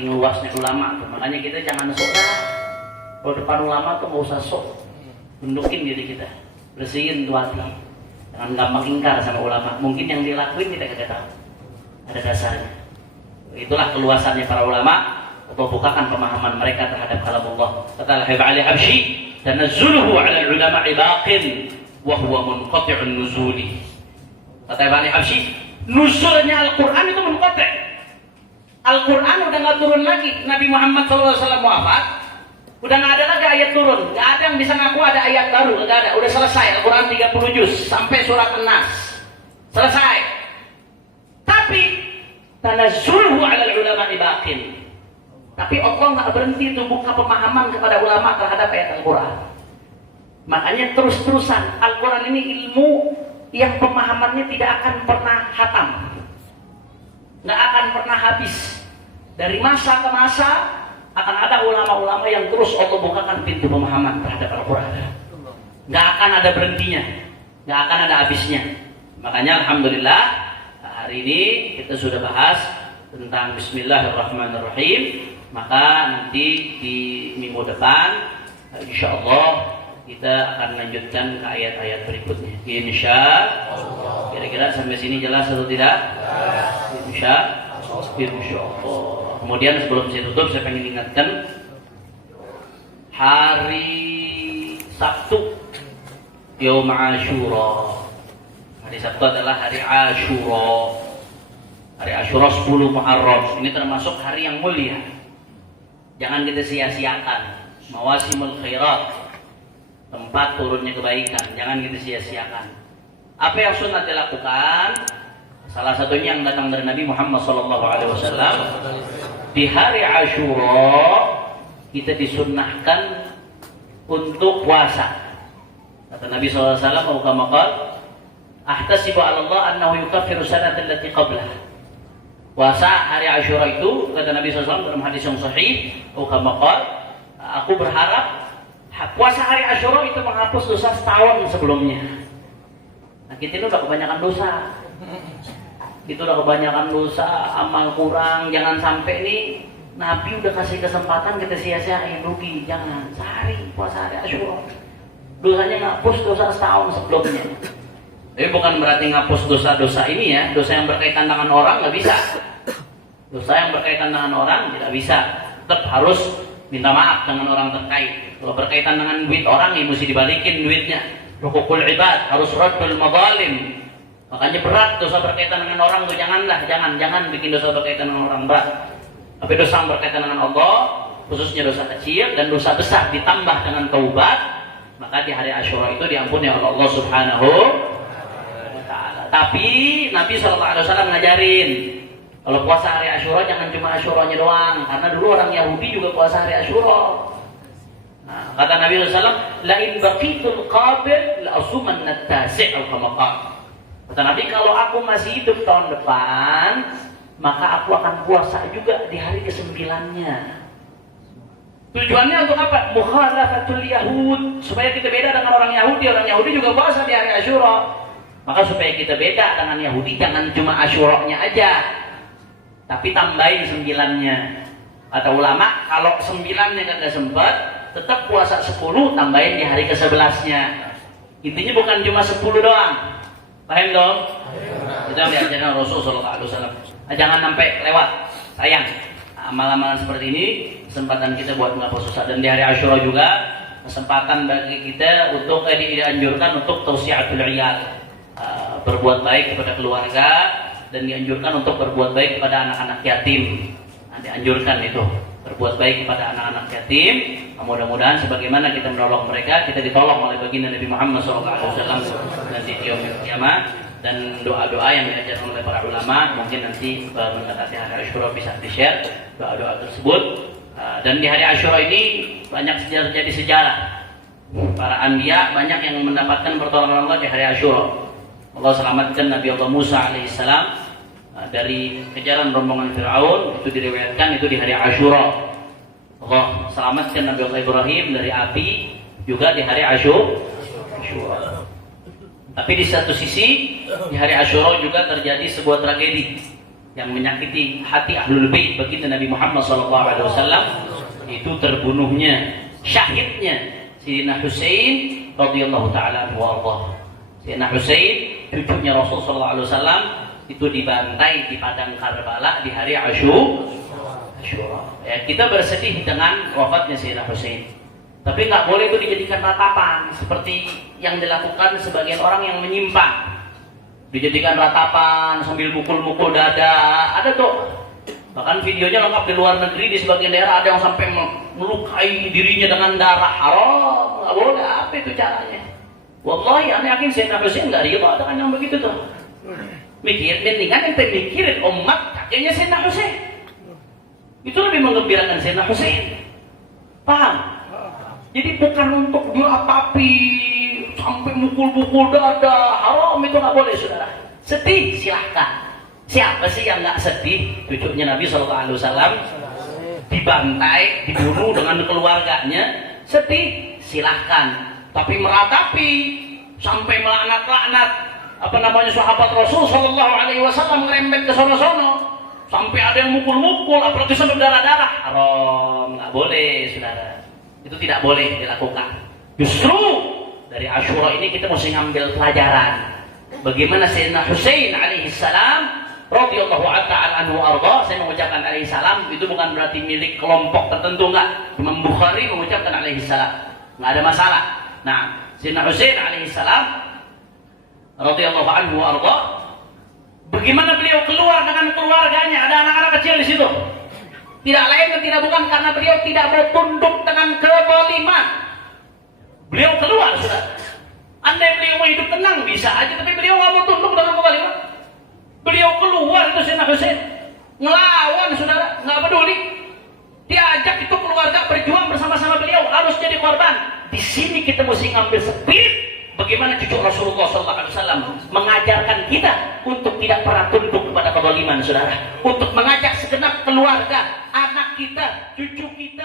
saking luasnya ulama tuh. Makanya kita jangan sok dah. Kalau depan ulama tuh nggak usah sok. Tundukin diri kita, bersihin tuh hati. Jangan gampang ingkar sama ulama. Mungkin yang dilakuin kita kagak tahu. Ada dasarnya. Itulah keluasannya para ulama. Allah bukakan pemahaman mereka terhadap kalamullah. Kata Al-Habib Ali Habsyi, "Tanazzuluhu 'ala al-ulama'i baqin wa huwa munqati'un nuzuli." Kata Al-Habib Ali Habsyi, nuzulnya Al-Quran itu munqati'. Al-Quran udah nggak turun lagi. Nabi Muhammad SAW wafat, udah nggak ada lagi ayat turun. Nggak ada yang bisa ngaku ada ayat baru. Nggak ada. Udah selesai. Al-Quran 30 juz sampai surat An-Nas. Selesai. Tapi tanazzuluhu 'ala al-ulama'i baqin. Tapi Allah nggak berhenti itu buka pemahaman kepada ulama terhadap ayat Al-Quran. Makanya terus-terusan Al-Quran ini ilmu yang pemahamannya tidak akan pernah khatam, nggak akan pernah habis. Dari masa ke masa akan ada ulama-ulama yang terus Allah bukakan pintu pemahaman terhadap Al-Quran. Nggak akan ada berhentinya, nggak akan ada habisnya. Makanya Alhamdulillah hari ini kita sudah bahas tentang Bismillahirrahmanirrahim. Maka nanti di minggu depan insya Allah kita akan lanjutkan ke ayat-ayat berikutnya. Insya Allah. Kira-kira sampai sini jelas atau tidak? Insya Allah. Kemudian sebelum saya tutup, saya ingin ingatkan hari Sabtu Yaum Ashura. Hari Sabtu adalah hari Ashura. Hari Ashura 10 Muharram. Ini termasuk hari yang mulia. Jangan kita sia-siakan. Mawasimul khairat, tempat turunnya kebaikan, jangan kita sia-siakan. Apa yang sunat dilakukan? Salah satunya yang datang dari Nabi Muhammad SAW. Di hari Ashura kita disunnahkan untuk puasa. Kata Nabi SAW, kama qala, "Ahtasibu 'ala Allah annahu yukaffiru sanata allati qablah." Puasa hari Ashura itu, kata Nabi SAW dalam hadis yang sahih, aku berharap puasa hari Ashura itu menghapus dosa setahun sebelumnya. Nah, kita ini udah kebanyakan dosa. Itu udah kebanyakan dosa, amal kurang. Jangan sampai nih Nabi udah kasih kesempatan kita sia-siain, rugi. Jangan. Sehari puasa hari Ashura, dosanya ngapus dosa setahun sebelumnya. Tapi bukan berarti ngapus dosa-dosa ini ya. Dosa yang berkaitan dengan orang nggak bisa. Dosa yang berkaitan dengan orang tidak bisa. Tetap harus minta maaf dengan orang terkait. Kalau berkaitan dengan duit orang, ya mesti dibalikin duitnya. Hukukul ibad, harus raddul madzalim. Makanya berat dosa berkaitan dengan orang tuh jangan bikin dosa berkaitan dengan orang berat. Tapi dosa yang berkaitan dengan Allah, khususnya dosa kecil dan dosa besar ditambah dengan taubat, maka di hari Ashura itu diampuni oleh Allah Subhanahu. Tapi Nabi SAW ngajarin kalau puasa hari Ashura jangan cuma Ashuranya doang, karena dulu orang Yahudi juga puasa hari Ashura. Nah, kata Nabi SAW, "La in baqitul qabil la asumanna at-tasi' aw kama qala." Kata Nabi, kalau aku masih hidup tahun depan, maka aku akan puasa juga di hari ke-9-nya. Tujuannya untuk apa? Mukhalafatul Yahud, supaya kita beda dengan orang Yahudi. Orang Yahudi juga puasa di hari Ashura. Maka supaya kita beda dengan Yahudi, jangan cuma Ashura-nya aja, tapi tambahin 9-nya. Kata ulama, kalau 9-nya kagak sempat, tetap puasa 10, tambahin di hari ke-11-nya. Intinya bukan cuma 10 doang. Paham dong? Itu yang diajarkan Rasulullah SAW. Jangan sampai lewat. Sayang, amal-amalan seperti ini kesempatan kita buat menghapus dosa. Dan di hari Ashura juga kesempatan bagi kita untuk dianjurkan untuk tausiatul iyal. Berbuat baik kepada keluarga dan dianjurkan untuk berbuat baik kepada anak-anak yatim. Nah, dianjurkan itu berbuat baik kepada anak-anak yatim. Mudah-mudahan sebagaimana kita menolong mereka, kita ditolong oleh baginda Nabi Muhammad SAW nanti di yaumil qiyamah. Dan doa-doa yang diajarkan oleh para ulama mungkin nanti mendekati hari Ashura bisa di-share doa-doa tersebut. Dan di hari Ashura ini banyak terjadi sejarah. Para anbiya banyak yang mendapatkan pertolongan Allah di hari Ashura. Allah selamatkan Nabi Allah Musa alaihissalam dari kejaran rombongan Fir'aun, itu diriwayatkan itu di hari Ashura. Allah selamatkan Nabi Allah Ibrahim dari api juga di hari Ashura. Tapi di satu sisi di hari Ashura juga terjadi sebuah tragedi. yang menyakiti hati ahlul bait baginda Nabi Muhammad SAW, itu terbunuhnya, syahidnya Sayyidina Husain radhiyallahu taala anhu warḍah. Sayyidina Husain, cucunya Rasul sallallahu alaihi wasallam, itu dibantai di padang Karbala di hari Asyura. Ya, kita bersedih dengan wafatnya Sayyidina Husain. Tapi nggak boleh itu dijadikan ratapan seperti yang dilakukan sebagian orang yang menyimpang. Dijadikan ratapan sambil mukul-mukul dada. Ada tuh. Bahkan videonya lengkap di luar negeri, di sebagian daerah ada yang sampai melukai dirinya dengan darah. Haram, nggak boleh. Apa itu caranya? Wallahi, aneh yakin Sayyidina Husain nggak rida dengan yang begitu tuh. Mendingan ente mikirin umat kakeknya Sayyidina Husain. Itu lebih menggembirakan Sayyidina Husain. Paham? Jadi bukan untuk diapapi sampai mukul-mukul dada. Haram, itu nggak boleh, saudara. Sedih silahkan. Siapa sih yang nggak sedih? Cucunya Nabi SAW dibantai, dibunuh dengan keluarganya. Sedih silahkan. Tapi meratapi sampai melaknat-laknat sahabat Rasul SAW, ngerembet ke sono-sono sampai ada yang mukul-mukul, apalagi sampai berdarah-darah. Haram, nggak boleh, saudara. Itu tidak boleh dilakukan. Justru dari Asyura ini kita mesti ngambil pelajaran bagaimana Sayyidina Husain alaihissalam radhiyallahu ta'ala anhu arda. Saya mengucapkan alaihissalam itu bukan berarti milik kelompok tertentu, enggak. Imam Bukhari mengucapkan alaihissalam, enggak ada masalah. Nah, Sayyidina Husain alaihissalam radhiyallahu anhu arda, bagaimana beliau keluar dengan keluarganya, ada anak-anak kecil di situ. Tidak lain dan tidak bukan karena beliau tidak mau tunduk dengan kezaliman. Beliau keluar, saudara. Andai beliau mau hidup tenang bisa aja, tapi beliau nggak mau tunduk dengan kezaliman. Beliau keluar itu Sayyidina Husain, ngelawan, saudara, nggak peduli. Diajak itu keluarga berjuang bersama-sama beliau, harus jadi korban. Di sini kita mesti ngambil spirit bagaimana cucu Rasulullah SAW mengajarkan kita untuk tidak pernah tunduk kepada kezaliman, saudara. Untuk mengajak segenap keluarga, anak kita, cucu kita